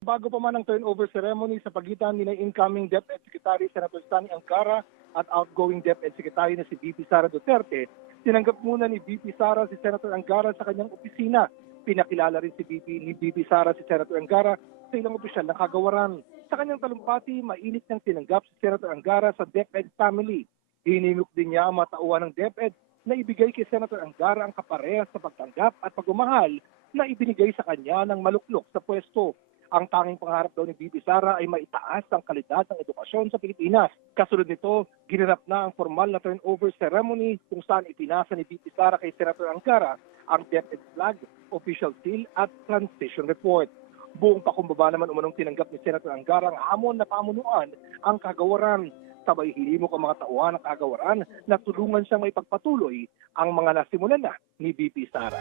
Bago pa man ang turnover ceremony sa pagitan ni incoming DepEd Secretary Senator Sani Angara at outgoing DepEd Secretary na si VP Sara Duterte, tinanggap muna ni VP Sara si Senator Angara sa kanyang opisina. Pinakilala rin ni VP Sara si Senator Angara sa ilang opisyal na kagawaran. Sa kanyang talumpati, mainit niyang tinanggap si Senator Angara sa DepEd family. Hinimok din niya ang mga tauhan ng DepEd na ibigay kay Senator Angara ang kaparehas sa pagtanggap at pagmamahal na ibinigay sa kanya ng maluklok sa pwesto. Ang tanging pangarap daw ni VP Sara ay maitaas ang kalidad ng edukasyon sa Pilipinas. Kasunod nito, ginanap na ang formal na turnover ceremony kung saan ipinasa ni VP Sara kay Senator Angara ang DepEd flag, official seal at transition report. Buong pakumbaba naman umanong tinanggap ni Senator Angara ang hamon na pamunuan ang kagawaran. Sabay hilimok ang mga tauhan ng kagawaran na tulungan siyang maipagpatuloy ang mga nasimulan na ni VP Sara.